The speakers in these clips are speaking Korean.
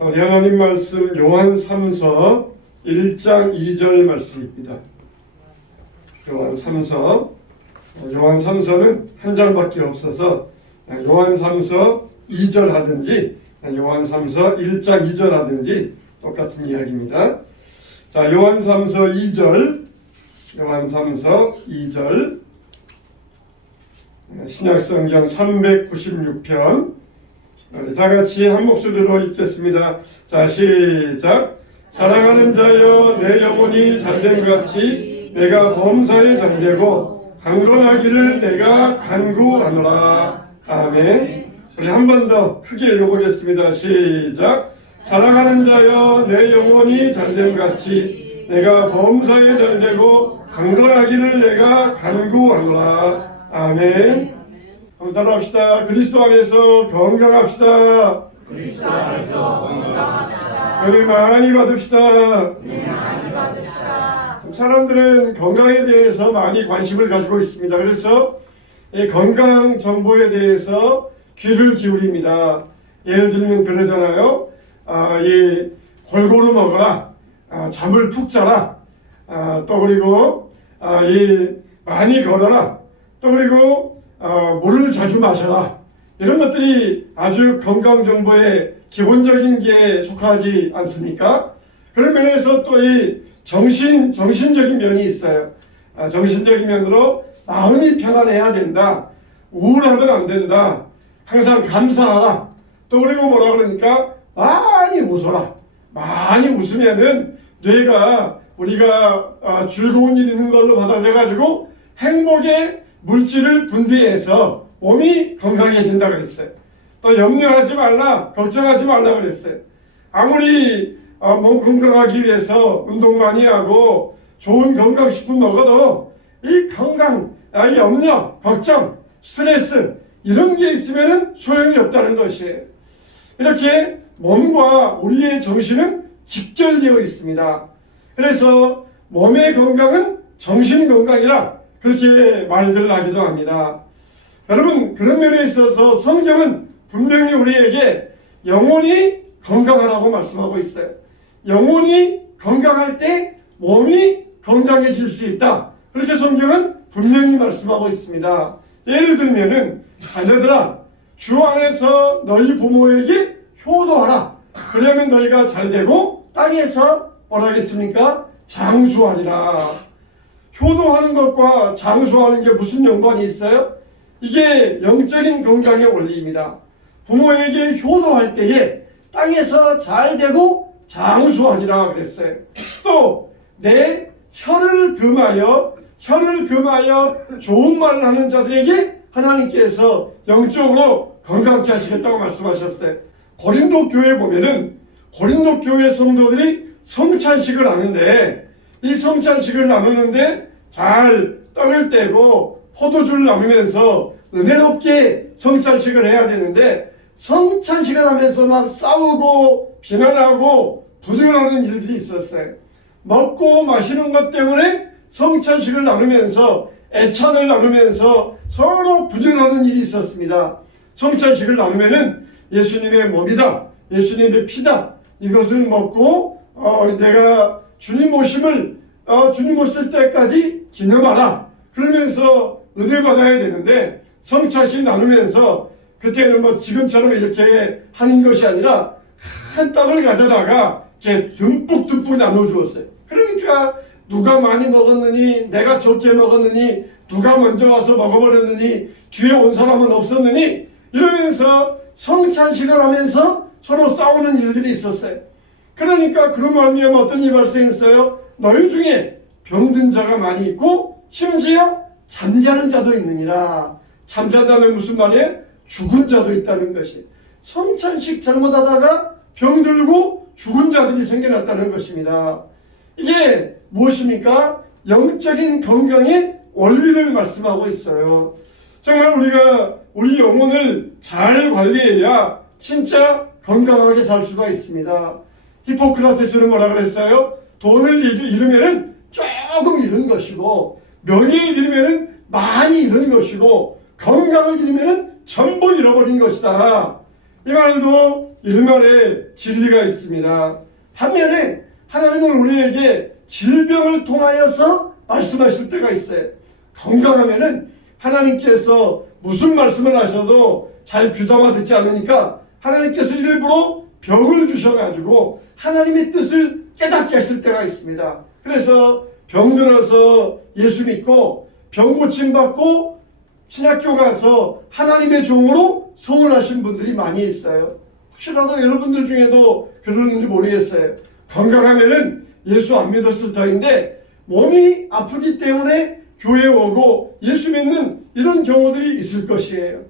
우리 하나님 말씀 요한 3서 1장 2절 말씀입니다. 요한 3서 요한 3서는 한 장밖에 없어서 요한 3서 2절 하든지 요한 3서 1장 2절 하든지 똑같은 이야기입니다. 자, 요한 3서 2절, 요한 3서 2절, 신약성경 396편, 다 같이 한 목소리로 읽겠습니다. 자, 시작. 사랑하는 자여, 내 영혼이 잘됨 같이 내가 범사에 잘되고 강건하기를 내가 간구하노라. 아멘. 우리 한 번 더 크게 읽어보겠습니다. 시작. 사랑하는 자여, 내 영혼이 잘됨 같이 내가 범사에 잘되고 강건하기를 내가 간구하노라. 아멘. 한번 따라합시다. 그리스도 안에서 건강합시다. 그리스도 안에서 건강합시다. 은혜 많이 받읍시다. 은혜 많이 받읍시다. 사람들은 건강에 대해서 많이 관심을 가지고 있습니다. 그래서 이 건강 정보에 대해서 귀를 기울입니다. 예를 들면 그러잖아요. 이 골고루 먹어라. 잠을 푹 자라. 또 그리고 이 많이 걸어라. 또 그리고 물을 자주 마셔라. 이런 것들이 아주 건강 정보의 기본적인 게 속하지 않습니까? 그런 면에서 또 이 정신적인 면이 있어요. 정신적인 면으로 마음이 평안해야 된다. 우울하면 안 된다. 항상 감사하라. 또 그리고 뭐라 그러니까 많이 웃어라. 많이 웃으면은 뇌가 우리가 즐거운 일 있는 걸로 받아들여가지고 행복의 물질을 분비해서 몸이 건강해진다 그랬어요. 또 염려하지 말라, 걱정하지 말라 그랬어요. 아무리 몸 건강하기 위해서 운동 많이 하고 좋은 건강식품 먹어도 이 건강, 이 염려, 걱정, 스트레스 이런 게 있으면 소용이 없다는 것이에요. 이렇게 몸과 우리의 정신은 직결되어 있습니다. 그래서 몸의 건강은 정신 건강이라 그렇게 말들 하기도 합니다. 여러분, 그런 면에 있어서 성경은 분명히 우리에게 영혼이 건강하라고 말씀하고 있어요. 영혼이 건강할 때 몸이 건강해질 수 있다. 그렇게 성경은 분명히 말씀하고 있습니다. 예를 들면은 자녀들아, 주 안에서 너희 부모에게 효도하라. 그러면 너희가 잘되고 땅에서 뭐라 하겠습니까? 장수하리라. 효도하는 것과 장수하는 게 무슨 연관이 있어요? 이게 영적인 건강의 원리입니다. 부모에게 효도할 때에 땅에서 잘되고 장수하리라 그랬어요. 또 내 혀를 금하여 좋은 말을 하는 자들에게 하나님께서 영적으로 건강케 하시겠다고 말씀하셨어요. 고린도 교회 보면은 고린도 교회 성도들이 성찬식을 하는데 이 성찬식을 나누는데 잘 떡을 떼고 포도주를 나누면서 은혜롭게 성찬식을 해야 되는데 성찬식을 하면서 막 싸우고 비난하고 부정하는 일들이 있었어요. 먹고 마시는 것 때문에 성찬식을 나누면서 애찬을 나누면서 서로 부정하는 일이 있었습니다. 성찬식을 나누면은 예수님의 몸이다, 예수님의 피다, 이것을 먹고 내가 주님 오실 때까지 기념하라. 그러면서 은혜 받아야 되는데 성찬식 나누면서 그때는 뭐 지금처럼 이렇게 하는 것이 아니라 한 떡을 가져다가 이렇게 듬뿍 나눠주었어요. 그러니까 누가 많이 먹었느니, 내가 적게 먹었느니, 누가 먼저 와서 먹어버렸느니, 뒤에 온 사람은 없었느니, 이러면서 성찬식을 하면서 서로 싸우는 일들이 있었어요. 그러니까 그런 말미암아 어떤 일이 발생했어요? 너희 중에 병든 자가 많이 있고 심지어 잠자는 자도 있느니라. 잠자다는 무슨 말이에요? 죽은 자도 있다는 것이. 성찬식 잘못하다가 병들고 죽은 자들이 생겨났다는 것입니다. 이게 무엇입니까? 영적인 건강의 원리를 말씀하고 있어요. 정말 우리가 우리 영혼을 잘 관리해야 진짜 건강하게 살 수가 있습니다. 히포크라테스는 뭐라 그랬어요? 돈을 잃으면 조금 잃은 것이고, 명예를 잃으면 많이 잃은 것이고, 건강을 잃으면 전부 잃어버린 것이다. 이 말도 일말의 진리가 있습니다. 반면에 하나님은 우리에게 질병을 통하여서 말씀하실 때가 있어요. 건강하면은 하나님께서 무슨 말씀을 하셔도 잘 귀담아 듣지 않으니까 하나님께서 일부러 병을 주셔가지고 하나님의 뜻을 깨닫게 하실 때가 있습니다. 그래서 병들어서 예수 믿고 병 고침받고 신학교 가서 하나님의 종으로 서원하신 분들이 많이 있어요. 혹시라도 여러분들 중에도 그러는지 모르겠어요. 건강하면은 예수 안 믿었을 터인데 몸이 아프기 때문에 교회에 오고 예수 믿는 이런 경우들이 있을 것이에요.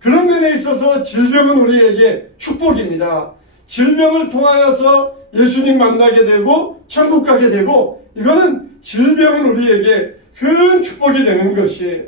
그런 면에 있어서 질병은 우리에게 축복입니다. 질병을 통하여서 예수님 만나게 되고 천국 가게 되고 이거는 질병은 우리에게 큰 축복이 되는 것이에요.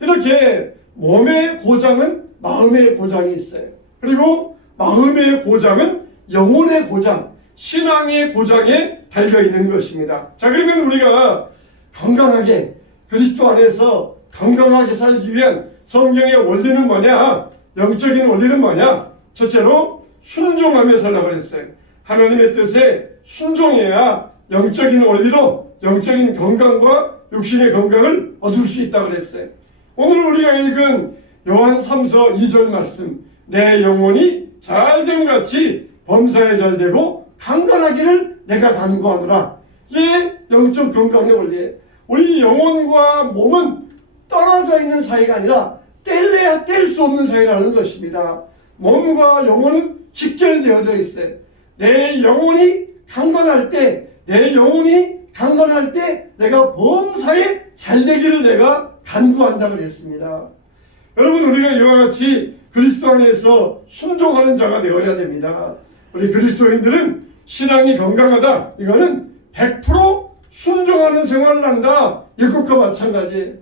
이렇게 몸의 고장은 마음의 고장이 있어요. 그리고 마음의 고장은 영혼의 고장, 신앙의 고장에 달려있는 것입니다. 자, 그러면 우리가 건강하게 그리스도 안에서 건강하게 살기 위한 성경의 원리는 뭐냐? 영적인 원리는 뭐냐? 첫째로 순종하며 살라고 했어요. 하나님의 뜻에 순종해야 영적인 원리로 영적인 건강과 육신의 건강을 얻을 수 있다고 그랬어요. 오늘 우리가 읽은 요한 3서 2절 말씀, 내 영혼이 잘됨 같이 범사에 잘되고 강건하기를 내가 간구하노라. 이게 영적 건강의 원리예요. 우리 영혼과 몸은 떨어져 있는 사이가 아니라 뗄래야 뗄 수 없는 사이라는 것입니다. 몸과 영혼은 직결되어져 있어요. 내 영혼이 강건할 때, 내가 범사에 잘되기를 내가 간구한다 그랬습니다. 여러분, 우리가 이와 같이 그리스도 안에서 순종하는 자가 되어야 됩니다. 우리 그리스도인들은 신앙이 건강하다. 이거는 100% 순종하는 생활을 한다. 이것과 마찬가지예요.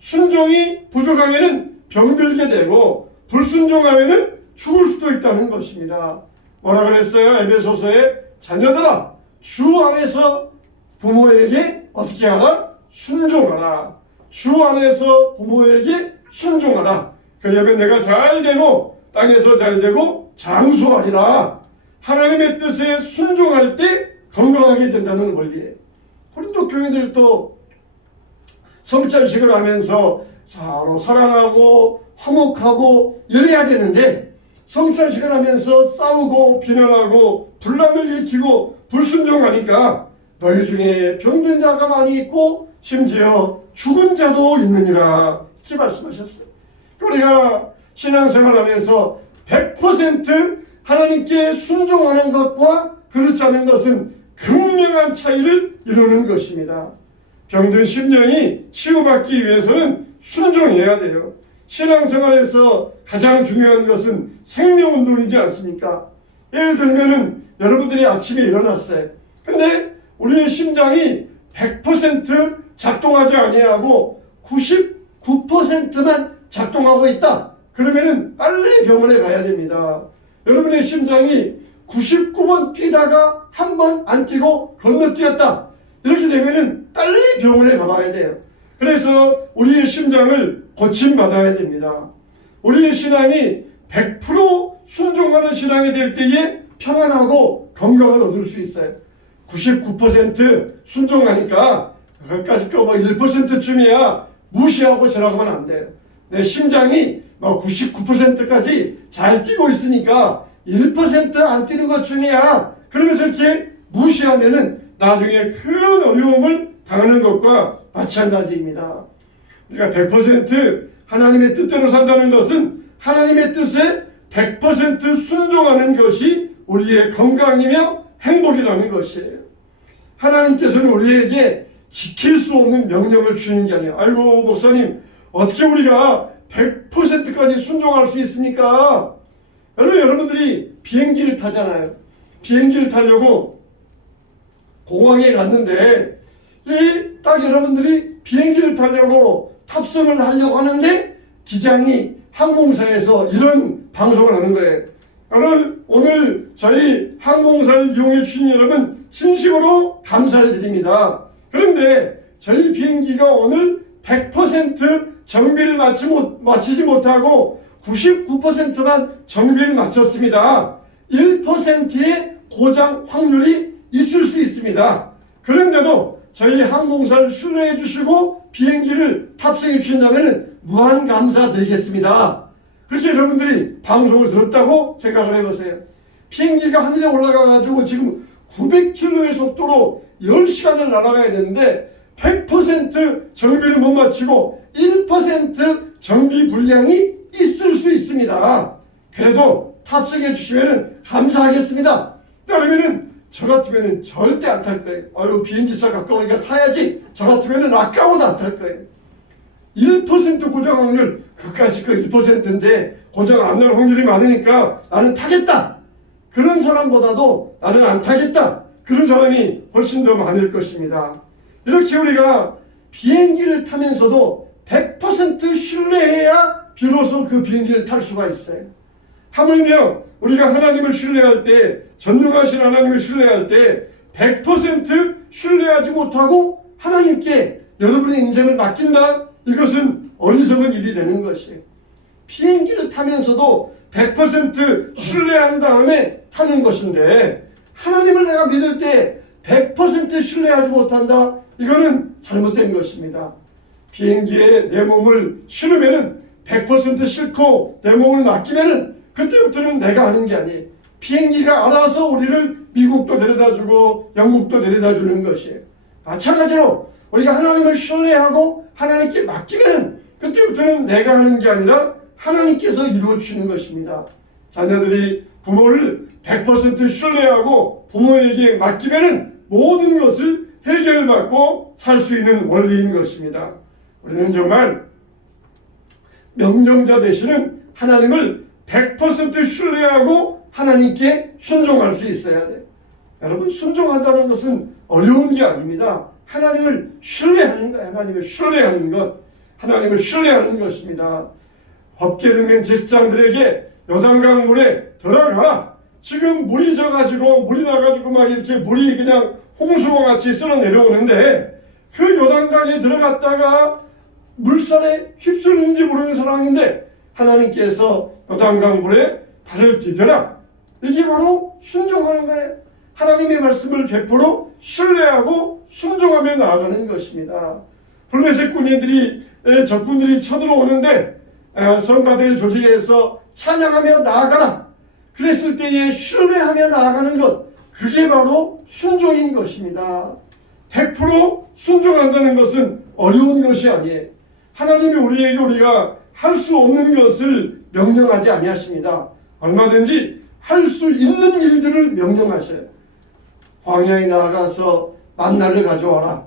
순종이 부족하면은 병들게 되고 불순종하면은 죽을 수도 있다는 것입니다. 뭐라 그랬어요? 에베소서에 자녀들아, 주 안에서 부모에게 어떻게 하라? 순종하라. 주 안에서 부모에게 순종하라. 그러면 내가 잘되고 땅에서 잘되고 장수하리라. 하나님의 뜻에 순종할 때 건강하게 된다는 원리예요. 고린도 교인들도 성찬식을 하면서 서로 사랑하고 화목하고 이래야 되는데 성찬식을 하면서 싸우고 비난하고 분란을 일으키고 불순종하니까 너희 중에 병든 자가 많이 있고 심지어 죽은 자도 있느니라. 이렇게 말씀하셨어요. 우리가 신앙생활하면서 100% 하나님께 순종하는 것과 그렇지 않은 것은 극명한 차이를 이루는 것입니다. 병든 심령이 치유받기 위해서는 순종해야 돼요. 신앙생활에서 가장 중요한 것은 생명운동이지 않습니까? 예를 들면은 여러분들이 아침에 일어났어요. 근데 우리의 심장이 100% 작동하지 아니하고 99%만 작동하고 있다. 그러면은 빨리 병원에 가야 됩니다. 여러분의 심장이 99번 뛰다가 한 번 안 뛰고 건너뛰었다. 이렇게 되면은 빨리 병원에 가봐야 돼요. 그래서 우리의 심장을 고침받아야 됩니다. 우리의 신앙이 100% 순종하는 신앙이 될 때에 평안하고 건강을 얻을 수 있어요. 99% 순종하니까 그것까지 뭐 1%쯤이야 무시하고 지나가면 안 돼요. 내 심장이 99%까지 잘 뛰고 있으니까 1% 안 뛰는 것쯤이야. 그러면서 이렇게 무시하면은 나중에 큰 어려움을 당하는 것과 마찬가지입니다. 우리가 100% 하나님의 뜻대로 산다는 것은 하나님의 뜻에 100% 순종하는 것이 우리의 건강이며 행복이라는 것이에요. 하나님께서는 우리에게 지킬 수 없는 명령을 주는 게 아니에요. 아이고 목사님, 어떻게 우리가 100%까지 순종할 수 있습니까? 여러분들이 비행기를 타잖아요. 비행기를 타려고 공항에 갔는데 딱 여러분들이 비행기를 타려고 탑승을 하려고 하는데 기장이 항공사에서 이런 방송을 하는 거예요. 오늘 저희 항공사를 이용해 주신 여러분 진심으로 감사를 드립니다. 그런데 저희 비행기가 오늘 100% 정비를 마치지 못하고 99%만 정비를 마쳤습니다. 1%의 고장 확률이 있을 수 있습니다. 그런데도 저희 항공사를 신뢰해 주시고 비행기를 탑승해 주신다면 무한 감사드리겠습니다. 그렇게 여러분들이 방송을 들었다고 생각을 해보세요. 비행기가 하늘에 올라가가지고 지금 900km의 속도로 10시간을 날아가야 되는데 100% 정비를 못 마치고 1% 정비 불량이 있을 수 있습니다. 그래도 탑승해 주시면 감사하겠습니다. 따르면은 저 같으면 절대 안 탈 거예요. 아유, 비행기사 가까우니까 타야지. 저 같으면 아까워도 안 탈 거예요. 1% 고장 확률, 그까짓 거 1%인데 고장 안 날 확률이 많으니까 나는 타겠다. 그런 사람보다도 나는 안 타겠다. 그런 사람이 훨씬 더 많을 것입니다. 이렇게 우리가 비행기를 타면서도 100% 신뢰해야 비로소 그 비행기를 탈 수가 있어요. 하물며 우리가 하나님을 신뢰할 때, 전능하신 하나님을 신뢰할 때 100% 신뢰하지 못하고 하나님께 여러분의 인생을 맡긴다? 이것은 어리석은 일이 되는 것이에요. 비행기를 타면서도 100% 신뢰한 다음에 타는 것인데 하나님을 내가 믿을 때 100% 신뢰하지 못한다? 이거는 잘못된 것입니다. 비행기에 내 몸을 실으면은 100% 싣고 내 몸을 맡기면은 그때부터는 내가 하는 게 아니에요. 비행기가 알아서 우리를 미국도 데려다주고 영국도 데려다주는 것이에요. 마찬가지로 우리가 하나님을 신뢰하고 하나님께 맡기면은 그때부터는 내가 하는 게 아니라 하나님께서 이루어주시는 것입니다. 자녀들이 부모를 100% 신뢰하고 부모에게 맡기면은 모든 것을 해결받고 살 수 있는 원리인 것입니다. 우리는 정말 명령자 되시는 하나님을 100% 신뢰하고 하나님께 순종할 수 있어야 돼요. 여러분, 순종한다는 것은 어려운 게 아닙니다. 하나님을 신뢰하는 거예요. 하나님을 신뢰하는 것. 하나님을 신뢰하는 것입니다. 법계를 제사장들에게 요단강 물에 들어가라. 지금 물이 져가지고 물이 나가지고 막 이렇게 물이 그냥 홍수와 같이 쓸어 내려오는데 그 요단강에 들어갔다가 물살에 휩쓸리는지 모르는 사람인데 하나님께서 요단강 물에 발을 디뎌라. 이게 바로 순종하는 거예요. 하나님의 말씀을 100% 신뢰하고 순종하며 나아가는 것입니다. 블레셋 군인들이 적군들이 쳐들어오는데 성가대 조직에서 찬양하며 나아가라. 그랬을 때에 신뢰하며 나아가는 것, 그게 바로 순종인 것입니다. 100% 순종한다는 것은 어려운 것이 아니에요. 하나님이 우리에게 우리가 할 수 없는 것을 명령하지 아니하십니다. 얼마든지 할 수 있는 일들을 명령하셔요. 광야에 나아가서 만나를 가져와라.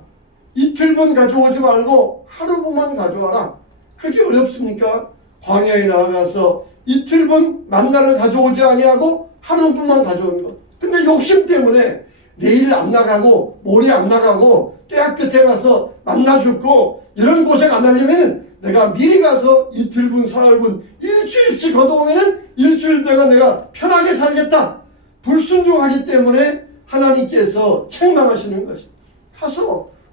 이틀분 가져오지 말고 하루분만 가져와라. 그게 어렵습니까? 광야에 나아가서 이틀분 만나를 가져오지 아니하고 하루분만 가져오는 것. 근데 욕심 때문에 내일 안 나가고 모레 안 나가고 떼약 끝에 가서 만나 죽고 이런 고생 안 하려면 내가 미리 가서 이틀분 사흘분 일주일씩 걷어오면 일주일 동안 내가 편하게 살겠다. 불순종하기 때문에 하나님께서 책망하시는 것입니다.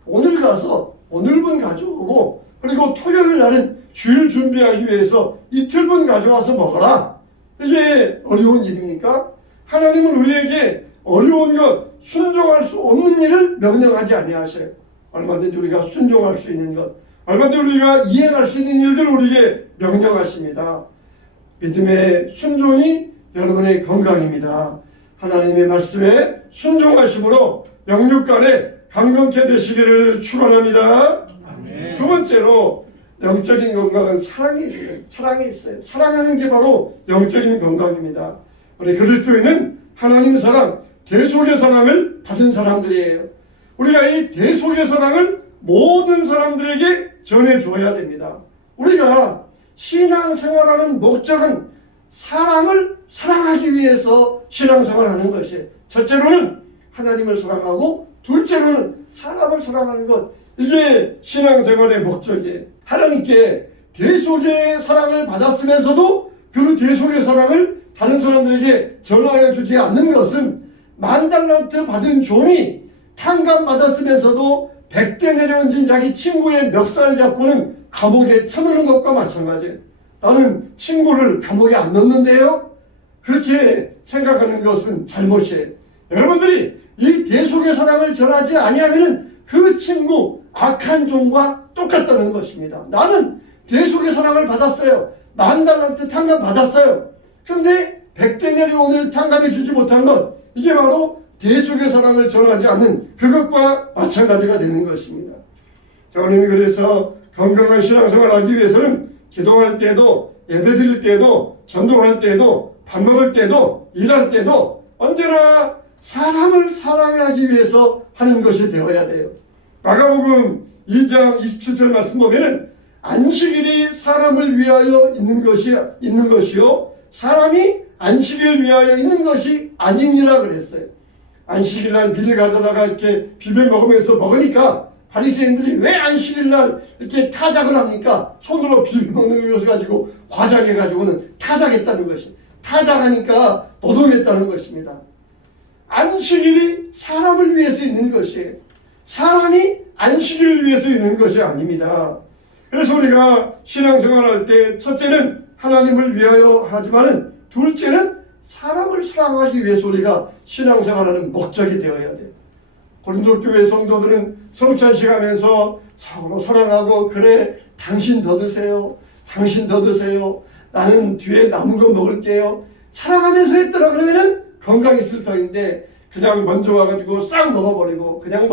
오늘 가서 오늘분 가져오고 그리고 토요일 날은 주일 준비하기 위해서 이틀분 가져와서 먹어라. 이게 어려운 일입니까? 하나님은 우리에게 어려운 것, 순종할 수 없는 일을 명령하지 아니하셔요. 얼마든지 우리가 순종할 수 있는 것, 얼마든지 우리가 이행할 수 있는 일들을 우리에게 명령하십니다. 믿음의 순종이 여러분의 건강입니다. 하나님의 말씀에 순종하심으로 영육간에 강건케 되시기를 축원합니다. 두 번째로 영적인 건강은 사랑이 있어요. 사랑이 있어요. 사랑하는 게 바로 영적인 건강입니다. 우리 그리스도인은 하나님의 사랑, 대속의 사랑을 받은 사람들이에요. 우리가 이 대속의 사랑을 모든 사람들에게 전해줘야 됩니다. 우리가 신앙생활하는 목적은 사람을 사랑하기 위해서 신앙생활하는 것이에요. 첫째로는 하나님을 사랑하고 둘째로는 사람을 사랑하는 것. 이게 신앙생활의 목적이에요. 하나님께 대속의 사랑을 받았으면서도 그 대속의 사랑을 다른 사람들에게 전하여 주지 않는 것은 만달란트 받은 종이 탕감 받았으면서도 100대 내려앉은 자기 친구의 멱살 잡고는 감옥에 쳐넣는 것과 마찬가지예요. 나는 친구를 감옥에 안 넣는데요? 그렇게 생각하는 것은 잘못이에요. 여러분들이 이 대속의 사랑을 전하지 아니하면 그 친구 악한 종과 똑같다는 것입니다. 나는 대속의 사랑을 받았어요. 10,000달란트 탕감 받았어요. 그런데 100데나리온을 탕감해 주지 못한 것, 이게 바로 대속의 사랑을 전하지 않는 그것과 마찬가지가 되는 것입니다. 자, 우리는 그래서 건강한 신앙생활을 하기 위해서는 기도할 때도, 예배드릴 때도, 전도할 때도, 밥 먹을 때도, 일할 때도 언제나 사람을 사랑하기 위해서 하는 것이 되어야 돼요. 마가복음 2장 27절 말씀 보면은 안식일이 사람을 위하여 있는 것이요 사람이 안식일을 위하여 있는 것이 아니니라 그랬어요. 안식일날 미리 가져다가 이렇게 비벼 먹으면서 먹으니까 바리새인들이 왜 안식일날 이렇게 타작을 합니까? 손으로 비벼 먹는 것을 가지고 과장해 가지고는 타작했다는 것이, 타작하니까 노동했다는 것입니다. 안식일이 사람을 위해서 있는 것이에요. 사람이 안식일을 위해서 있는 것이 아닙니다. 그래서 우리가 신앙생활할 때 첫째는 하나님을 위하여 하지만은 둘째는 사람을 사랑하기 위해서 우리가 신앙생활하는 목적이 되어야 돼요. 고린도 교회 성도들은 성찬식 하면서 서로 사랑하고, 그래 당신 더 드세요, 당신 더 드세요, 나는 뒤에 남은 거 먹을게요, 사랑하면서 했더라. 그러면은 건강했을 터인데 그냥 먼저 와가지고 싹 먹어버리고, 그냥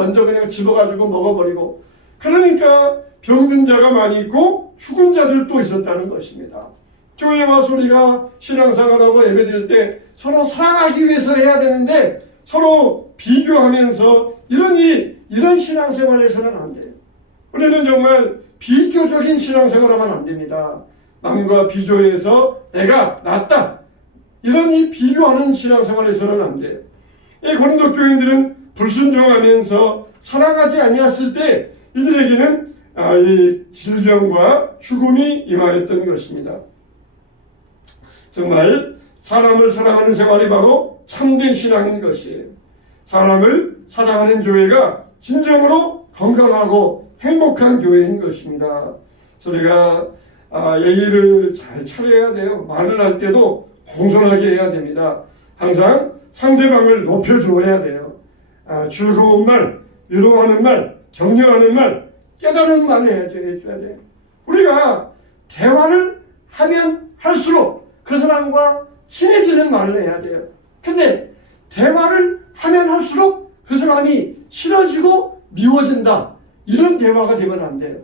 집어가지고 먹어버리고, 그러니까 병든 자가 많이 있고 죽은 자들도 있었다는 것입니다. 교회에 와서 우리가 신앙생활하고 예배드릴 때 서로 사랑하기 위해서 해야 되는데 서로 비교하면서 이런 신앙생활에서는 안 돼요. 우리는 정말 비교적인 신앙생활하면 안 됩니다. 남과 비교해서 내가 낫다, 이런 이 비교하는 신앙생활에서는 안 돼요. 이 고린도 교인들은 불순종하면서 사랑하지 아니했을 때 이들에게는 이 질병과 죽음이 임하였던 것입니다. 정말 사람을 사랑하는 생활이 바로 참된 신앙인 것이에요. 사람을 사랑하는 교회가 진정으로 건강하고 행복한 교회인 것입니다. 우리가 예의를 잘 차려야 돼요. 말을 할 때도 공손하게 해야 됩니다. 항상 상대방을 높여주어야 돼요. 즐거운 말, 위로하는 말, 격려하는 말, 깨달은 말 해줘야 돼요. 우리가 대화를 하면 할수록 그 사람과 친해지는 말을 해야 돼요. 근데 대화를 하면 할수록 그 사람이 싫어지고 미워진다, 이런 대화가 되면 안 돼요.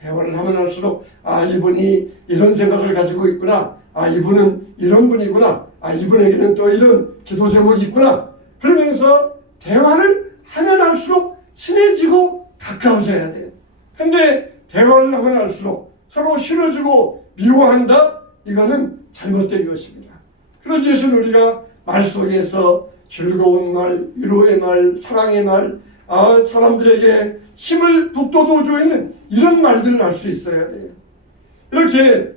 대화를 하면 할수록 이분이 이런 생각을 가지고 있구나, 이분은 이런 분이구나, 이분에게는 또 이런 기도 제목이 있구나, 그러면서 대화를 하면 할수록 친해지고 가까워져야 돼요. 근데 대화를 하면 할수록 서로 싫어지고 미워한다, 이거는 잘못된 것입니다. 그러기 위해서는 우리가 말 속에서 즐거운 말, 위로의 말, 사랑의 말, 사람들에게 힘을 북돋워 주는 이런 말들을 할 수 있어야 돼요. 이렇게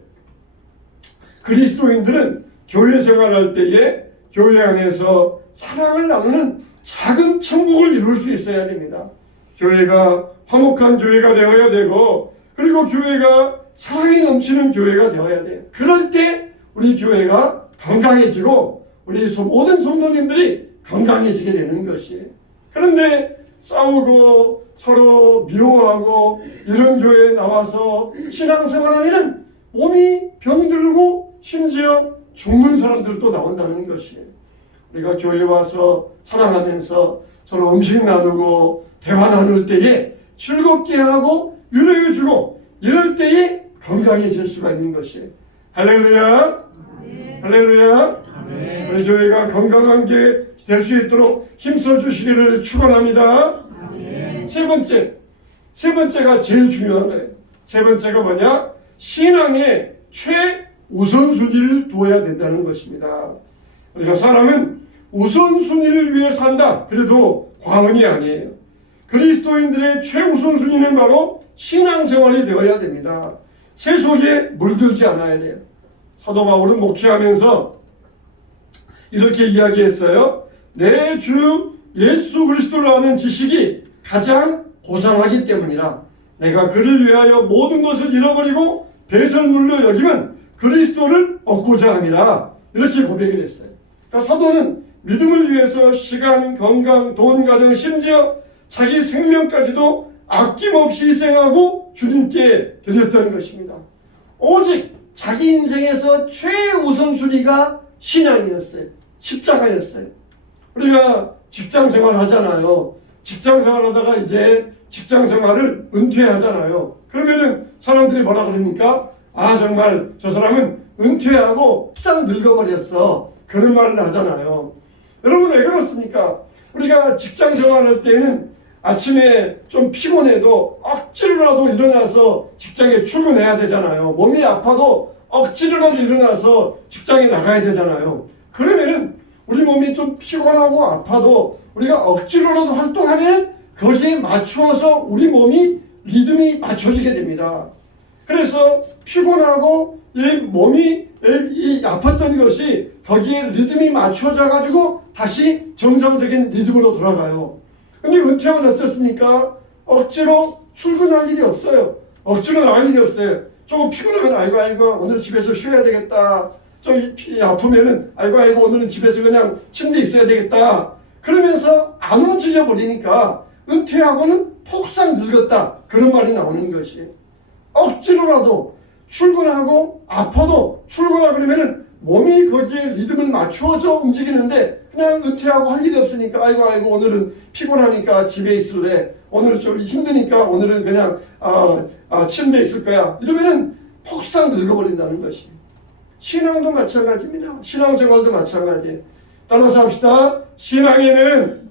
그리스도인들은 교회 생활할 때에 교회 안에서 사랑을 나누는 작은 천국을 이룰 수 있어야 됩니다. 교회가 화목한 교회가 되어야 되고, 그리고 교회가 사랑이 넘치는 교회가 되어야 돼요. 그럴 때 우리 교회가 건강해지고 우리 모든 성도님들이 건강해지게 되는 것이에요. 그런데 싸우고 서로 미워하고 이런 교회에 나와서 신앙생활하면 몸이 병들고 심지어 죽는 사람들도 나온다는 것이에요. 우리가 교회에 와서 사랑하면서 서로 음식 나누고 대화 나눌 때에 즐겁게 하고 위로해 주고 이럴 때에 건강해질 수가 있는 것이에요. 할렐루야. 아멘. 할렐루야. 아멘. 우리 교회가 건강한 게 될 수 있도록 힘써 주시기를 축원합니다. 아멘. 세 번째가 제일 중요한 거예요. 세 번째가 뭐냐? 신앙의 최우선순위를 두어야 된다는 것입니다. 우리가 사람은 우선순위를 위해 산다, 그래도 과언이 아니에요. 그리스도인들의 최우선순위는 바로 신앙생활이 되어야 됩니다. 세속에 물들지 않아야 돼요. 사도 바울은 목회하면서 이렇게 이야기했어요. 내 주 예수 그리스도를 아는 지식이 가장 고상하기 때문이라 내가 그를 위하여 모든 것을 잃어버리고 배설물로 여기면 그리스도를 얻고자 함이라 이렇게 고백을 했어요. 그러니까 사도는 믿음을 위해서 시간, 건강, 돈, 가정, 심지어 자기 생명까지도 아낌없이 희생하고 주님께 드렸던 것입니다. 오직 자기 인생에서 최우선순위가 신앙이었어요. 십자가였어요. 우리가 직장 생활 하잖아요. 직장 생활 하다가 이제 직장 생활을 은퇴하잖아요. 그러면은 사람들이 뭐라 그럽니까? 아, 정말 저 사람은 은퇴하고 싹 늙어버렸어. 그런 말을 하잖아요. 여러분, 왜 그렇습니까? 우리가 직장 생활할 때는 아침에 좀 피곤해도 억지로라도 일어나서 직장에 출근해야 되잖아요. 몸이 아파도 억지로라도 일어나서 직장에 나가야 되잖아요. 그러면은 우리 몸이 좀 피곤하고 아파도 우리가 억지로라도 활동하면 거기에 맞추어서 우리 몸이 리듬이 맞춰지게 됩니다. 그래서 피곤하고 이 몸이 이 아팠던 것이 거기에 리듬이 맞춰져 가지고 다시 정상적인 리듬으로 돌아가요. 근데 은퇴하면 어떻습니까? 억지로 출근할 일이 없어요. 억지로 나갈 일이 없어요. 조금 피곤하면 아이고 오늘 집에서 쉬어야 되겠다. 좀 아프면은 아이고 오늘은 집에서 그냥 침대에 있어야 되겠다. 그러면서 안 움직여 버리니까 은퇴하고는 폭삭 늙었다. 그런 말이 나오는 것이. 억지로라도 출근하고 아파도 출근하고 그러면은 몸이 거기에 리듬을 맞추어져 움직이는데 그냥 은퇴하고 할 일이 없으니까 아이고 오늘은 피곤하니까 집에 있을래. 오늘은 좀 힘드니까 오늘은 그냥 침대에 있을 거야. 이러면은 폭삭 늙어버린다는 것이. 신앙도 마찬가지입니다. 신앙생활도 마찬가지. 따라서 합시다. 신앙에는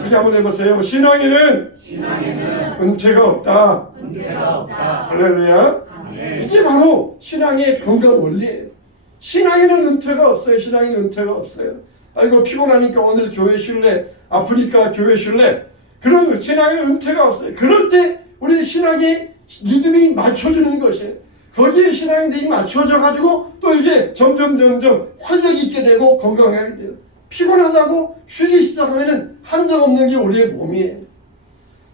이렇게 한번 해보세요. 신앙에는 은퇴가 없다. 할렐루야. 이게 바로 신앙의 건강 원리예요. 신앙에는 은퇴가 없어요. 신앙에는 은퇴가 없어요. 아이고 피곤하니까 오늘 교회 쉴래. 아프니까 교회 쉴래. 그런 신앙에는 은퇴가 없어요. 그럴 때 우리 신앙의 리듬이 맞춰지는 것이에요. 거기에 신앙의 리듬이 맞춰져 가지고 또 이게 점점 활력이 있게 되고 건강하게 돼요. 피곤하다고 쉬기 시작하면은 한정 없는 게 우리의 몸이에요.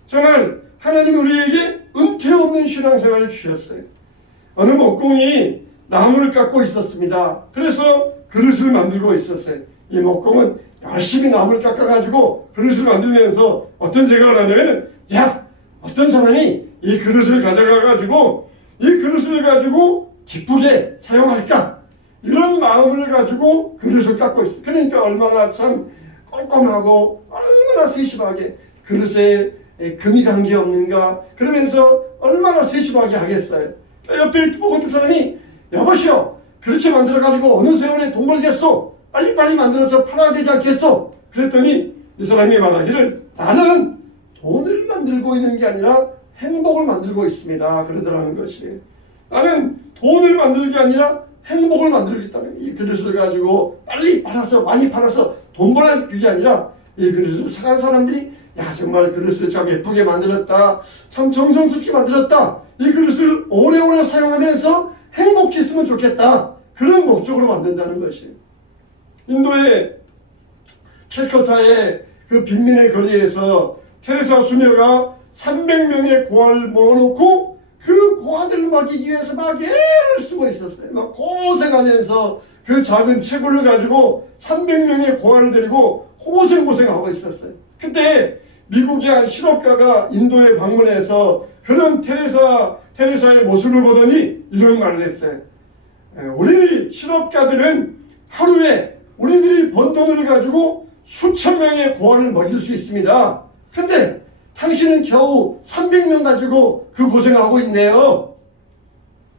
정말 하나님이 우리에게 은퇴 없는 신앙생활을 주셨어요. 어느 목공이 나무를 깎고 있었습니다. 그래서 그릇을 만들고 있었어요. 이 목공은 열심히 나무를 깎아가지고 그릇을 만들면서 어떤 생각을 하냐면 어떤 사람이 이 그릇을 가져가가지고 이 그릇을 가지고 기쁘게 사용할까? 이런 마음을 가지고 그릇을 깎고 있어요. 그러니까 얼마나 참 꼼꼼하고 얼마나 세심하게 그릇에 금이 간 게 없는가 그러면서 얼마나 세심하게 하겠어요. 옆에 보고 있는 사람이 여보시오 그렇게 만들어가지고 어느 세월에 돈 벌겠소? 빨리빨리 만들어서 팔아야 되지 않겠소? 그랬더니 이 사람이 말하기를 나는 돈을 만들고 있는 게 아니라 행복을 만들고 있습니다. 그러더라는 것이. 나는 돈을 만들는 게 아니라 행복을 만들겠다는 이 그릇을 가지고 빨리 팔아서 많이 팔아서 돈 벌어야 그게 아니라 이 그릇을 사간 사람들이 정말 그릇을 참 예쁘게 만들었다. 참 정성스럽게 만들었다. 이 그릇을 오래오래 사용하면서 행복했으면 좋겠다. 그런 목적으로 만든다는 것이에요. 인도의 캘커타의 그 빈민의 거리에서 테레사 수녀가 300명의 고아를 모아놓고 그 고아들을 먹이기 위해서 막 애를 쓰고 있었어요. 막 고생하면서 그 작은 채굴을 가지고 300명의 고아를 데리고 고생하고 있었어요. 그때 미국의 한 실업가가 인도에 방문해서 그런 테레사의 모습을 보더니 이런 말을 했어요. 우리 실업가들은 하루에 우리들이 번 돈을 가지고 수천 명의 고아를 먹일 수 있습니다. 근데 당신은 겨우 300명 가지고 그 고생하고 있네요.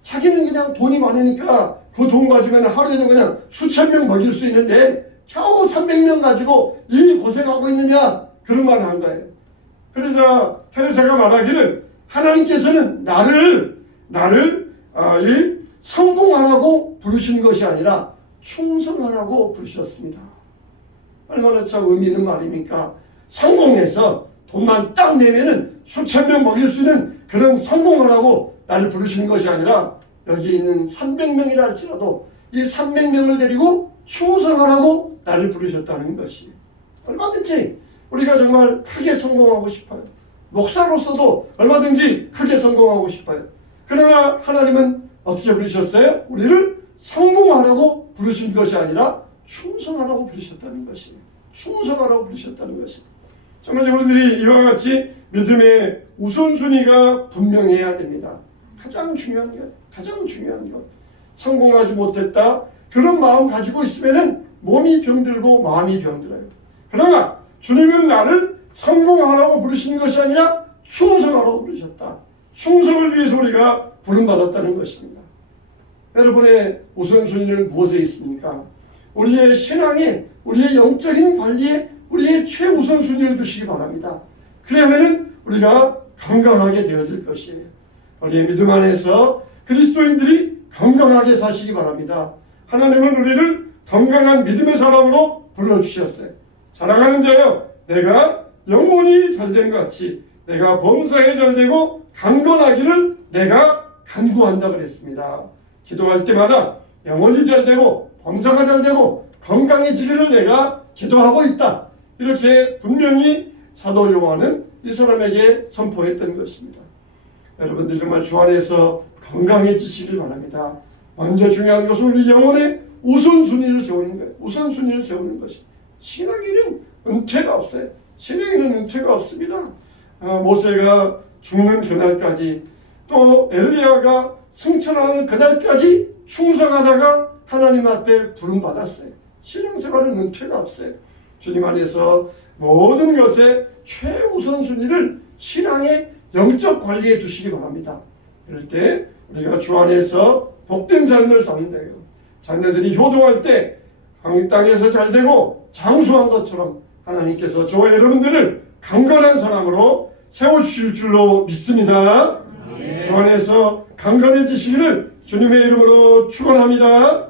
자기는 그냥 돈이 많으니까 그 돈 가지면 하루에도 그냥 수천 명 먹일 수 있는데 겨우 300명 가지고 이 고생하고 있느냐 그런 말을 한 거예요. 그러자 테레사가 말하기를 하나님께서는 나를 이 성공하라고 부르신 것이 아니라 충성하라고 부르셨습니다. 얼마나 참 의미 있는 말입니까? 성공해서 돈만 딱 내면은 수천 명 먹일 수 있는 그런 성공하라고 나를 부르시는 것이 아니라 여기 있는 300명이라 할지라도 이 300명을 데리고 충성하라고 나를 부르셨다는 것이 얼마든지 우리가 정말 크게 성공하고 싶어요. 목사로서도 얼마든지 크게 성공하고 싶어요. 그러나 하나님은 어떻게 부르셨어요? 우리를 성공하라고 부르신 것이 아니라 충성하라고 부르셨다는 것이에요. 충성하라고 부르셨다는 것이에요. 정말 우리들이 이와 같이 믿음의 우선순위가 분명해야 됩니다. 가장 중요한 것, 가장 중요한 것. 성공하지 못했다. 그런 마음 가지고 있으면은 몸이 병들고 마음이 병들어요. 그러나 주님은 나를 성공하라고 부르신 것이 아니라 충성하라고 부르셨다. 충성을 위해서 우리가 부름받았다는 것입니다. 여러분의 우선순위는 무엇에 있습니까? 우리의 신앙에, 우리의 영적인 관리에 우리의 최우선순위를 두시기 바랍니다. 그러면은 우리가 건강하게 되어질 것이에요. 우리의 믿음 안에서 그리스도인들이 건강하게 사시기 바랍니다. 하나님은 우리를 건강한 믿음의 사람으로 불러주셨어요. 사랑하는 자여, 내가 영혼이 잘된 것 같이 내가 범사에 잘되고 강건하기를 내가 간구한다 그랬습니다. 기도할 때마다 영혼이 잘되고 범사가 잘되고 건강해지기를 내가 기도하고 있다. 이렇게 분명히 사도 요한은 이 사람에게 선포했던 것입니다. 여러분들 정말 주 안에서 건강해지시길 바랍니다. 먼저 중요한 것은 우리 영혼의 우선순위를 세우는 거예요. 우선순위를 세우는 것이. 신앙에는 은퇴가 없어요. 신앙에는 은퇴가 없습니다. 모세가 죽는 그날까지, 또 엘리야가 승천하는 그날까지 충성하다가 하나님 앞에 부름받았어요. 신앙생활은 은퇴가 없어요. 주님 안에서 모든 것의 최우선순위를 신앙의 영적 관리에 두시기 바랍니다. 그럴 때 우리가 주 안에서 복된 삶을 사는데요. 자녀들이 효도할 때 땅에서 잘되고 장수한 것처럼 하나님께서 저와 여러분들을 강건한 사람으로 세워주실 줄로 믿습니다. 주 안에서 강건해지시기를 주님의 이름으로 축원합니다.